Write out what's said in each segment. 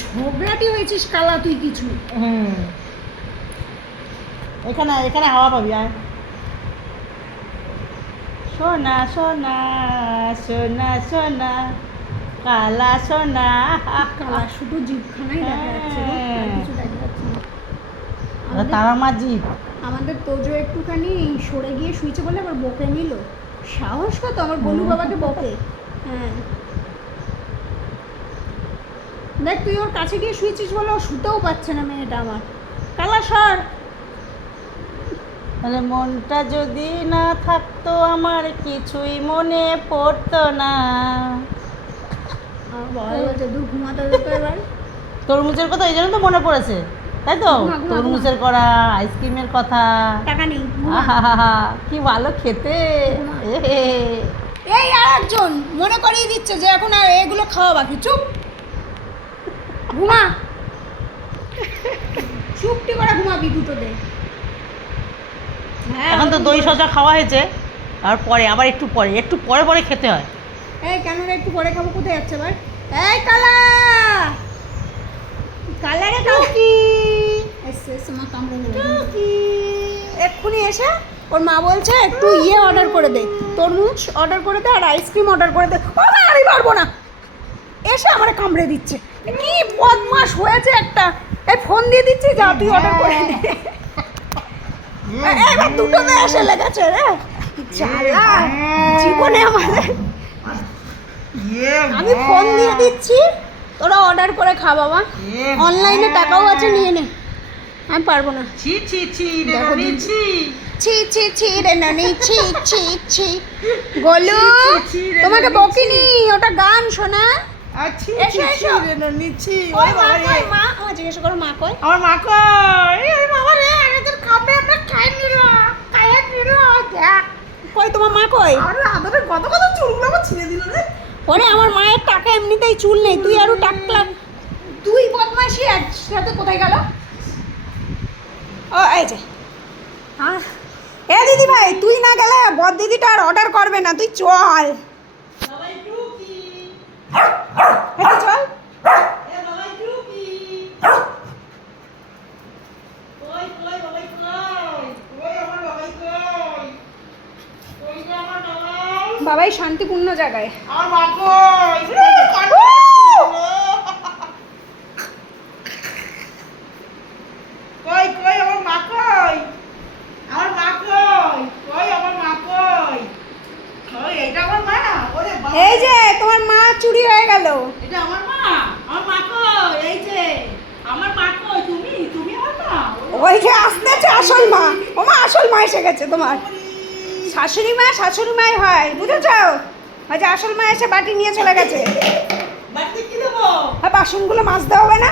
ঝগড়াটি হয়েছিস কালা তুই কিছু। এখানে এখানে হাওয়া পাবি। আয় সোনা সোনা সোনা সোনা কালা সোনা। কালা শুধু জিভখানাই দেখা যাচ্ছে গো, আর কিছু দেখা যাচ্ছে না। তারা মা জিপ। আমাদের তোজো একটুখানি সরে গিয়ে শুয়েছে বলে আবার বকে নিল। সাহস কত আমার গোলু বাবাকে বকে। হ্যাঁ দেখ তুই ওর কাছে গিয়ে শুয়েছিস বলে ও শুতেও পাচ্ছে না মেয়েটা আমার। কালা সর। তাহলে মনটা যদি না থাকতো আমার কিছুই মনে পড়তো না। আমার বাবা বলছে দূর ঘুমাতে যেত এবার। তরমুজের কথা এই জন্য তো মনে পড়েছে, তাই তো? ঘুমা, ঘুমা, তরমুজের করা, আইসক্রিমের কথা। টাকা নেই। আহা কি ভালো খেতে। ঘুমা। এ এই আর একজন মনে করিয়ে দিচ্ছে যে এখন আর এগুলো খাওয়া বাকি। চুপ ঘুমা, চুপটি করে ঘুমাবি দুটোতে। হ্যাঁ এখন তো দই শসা খাওয়া হয়েছে, আর পরে আবার একটু পরে পরে খেতে হয়। এই কেন রে একটু পরে খাবো? কোথায় যাচ্ছে আবার? এই কালা কালা রে টুকি এসে এসে মা কামড়ে নেবে। টুকি। এক্ষুনি এসে ওর মা বলছে একটু অর্ডার করে দে, তরমুজ অর্ডার করে দে আর আইসক্রিম অর্ডার করে দে। ও মা আমি পারবো না। এসে আমারে কামড়ে দিচ্ছে। কি বদমাস হয়েছে একটা। এই ফোন দিয়ে দিচ্ছি যা তুই অর্ডার করে নে। এবার দুটোতে এসে লেগেছে রে জ্বালা জীবনে আমাদের। আমি ফোন দিয়ে দিচ্ছি তোরা অর্ডার করে খা বাবা, অনলাইনে টাকাও আছে নিয়ে নে। আমি পারবো না। ছি ছি ছি রে দেখো ননি, ছি ছি ছি ছি রে ননি ছি ছি ছি। গোলু ছি, ছি, রে তোমাকে ননি, বকিনি, ওটা গান শোনা। আছি এসো, ছি ছি এসো। রে ননি, ছি। ওই মা বাবা রে। কই মা? আমার জিজ্ঞাসা করো মা কই। আমার মা কই? ওই বাবা রে, আগে তোর কামড়ে আমরা খাই নিল দেখ। কই তোমার মা কই? আর আদরে কত কত চুলগুলো আমার ছিঁড়ে দিল রে। ওরে আমার মায়ের টাকা এমনিতেই চুল নেই, তুই আরো টাকলা। দুই বদমাইশি একসাথে কোথায় গেল? ও এই যে হ্যাঁ এ দিদি ভাই তুই না গেলে বদ দিদিটা আর অর্ডার করবে না, তুই চল বাবাই টুকি, হেঁটে চল। এ বাবাই টুকি। কই কই বাবাই কই? কই আমার বাবাই কই? কই গো আমার বাবাই? বাবাই শান্তিপূর্ণ জায়গায়। আমার মা কই? কই কই আমার মা কই? আমার মা কই? কই আমার মা কই? কই এটা আমার মা? ওরে বাবা, এই যে তোমার মা চুরি হয়ে গেল। এটা আমার মা? আমার মা কই? এই যে আমার মা কই? তুমি তুমি আমার মা? ওই যে আসতেছে আসল মা। ও মা আসল মা এসে গেছে তোমার। শাশুড়ি মাই হয় বুঝেছ? ওই যে আসল মা এসে বাটি নিয়ে চলে গেছে। বাড়িতে কি দেবো? আর বাসনগুলো মাজতে হবে না?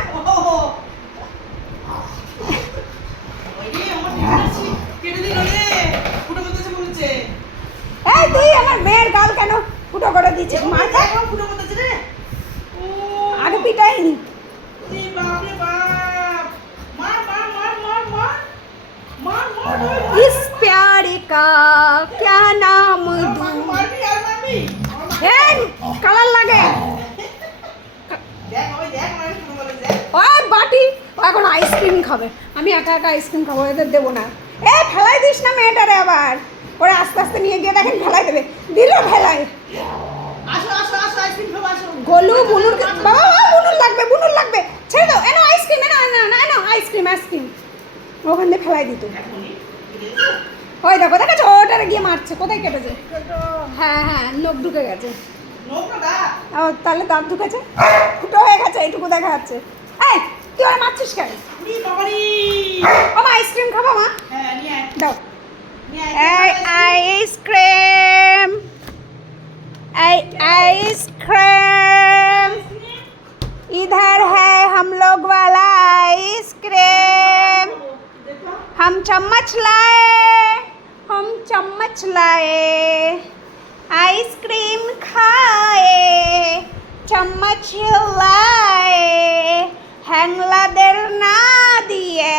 ওইরে আমার ঢাকাছি কেটে দিল রে। ফুটো করতেছে বলছে। এই তুই আমার মেয়ের গাল কেন ফুটো করে দিচ্ছিস? মাথা এখন ফুটো করতেছে রে। ও আগে পিটাইনি। রে বাপ রে বাপ। মার মার মার মার মার। মার মার মার। इस प्यार का क्या नाम दूं? মারবি আর মারবি। এই কালার লাগে। দেখ ওই দেখ মার শুরু করে দেখ। ওই বাটি ও এখন আইসক্রিম খাবে। আমি একা একা আইসক্রিম খাবো, এদের দেবো না। এ ফেলাই দিস না মেয়েটারে আবার। ওরা আস্তে আস্তে নিয়ে গিয়ে দেখেন ফেলাই দেবে। দিল ফেলাই। আসো আসো আসো আইসক্রিম খাবো আসো। গোলু বুনুর বাবা বাবা বুনুর লাগবে ছেড়ে দাও। এনো আইসক্রিম এনো আইসক্রিম ওখান দিয়ে ফেলাই দিত। ওই দেখো দেখেছো ওটারে গিয়ে মারছে। কোথায় কেটেছে? হ্যাঁ হ্যাঁ নখ ঢুকে গেছে। নোকটা দাঁত। ও তাহলে দাঁত ঢুকেছে, ফুটো হয়ে গেছে, এইটুকু দেখা যাচ্ছে। এই তুই ওরা মারছিস কেন? উড়ি বাবারি। ও মা আইসক্রিম খাবো মা? হ্যাঁ নিয়ে আয়। দাও নিয়ে এই आइसक्रीम आइसक्रीम इधर है हम लोग वाला आइसक्रीम। हम चम्मच लाए आइसक्रीम खाए चम्मच लाए হ্যাংলাদের না দিয়ে।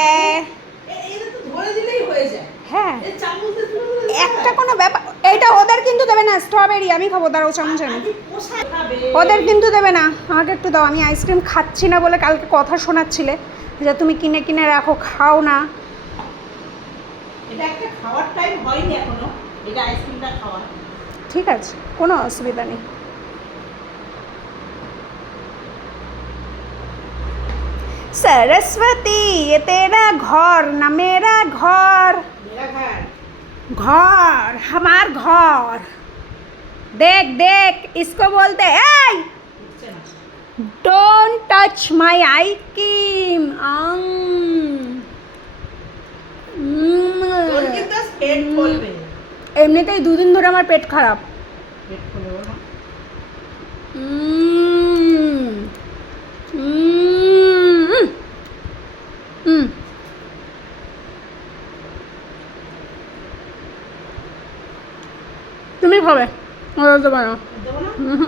এটা তো ধরে দিলেই হয়ে যায়। হ্যাঁ এই চামচ দিয়ে তুলে একটা কোনো ব্যাপার। এইটা ওদের কিন্তু দেবে না। স্ট্রবেরি স্ট্রবেরি আমি খাবো, দাঁড়াও চামচ আমি। আজকে পোষায় খাবে। ওদের কিন্তু দেবে না, আমাকে একটু দাও। আমি আইসক্রিম খাচ্ছি না বলে কালকে কথা শোনাচ্ছিলে যে তুমি কিনে কিনে রাখো, খাও না। এটা একটা খাওয়ার টাইম হয়নি এখনো, এটা আইসক্রিমটা খাওয়ার। ঠিক আছে, কোনো অসুবিধা নেই। सरस्वती ये तेरा घर ना मेरा घर, मेरा घर। घर हमार घर। देख देख इसको बोलते हैं বুঝছে না। Don't touch my ice cream. তোর কিন্তু পেট ফুলবে। এমনিতেই দুদিন ধরে আমার পেট খারাপ। পেট ফুলবে না। তুমি খাবে, দেবো না। দেবো না? হুম।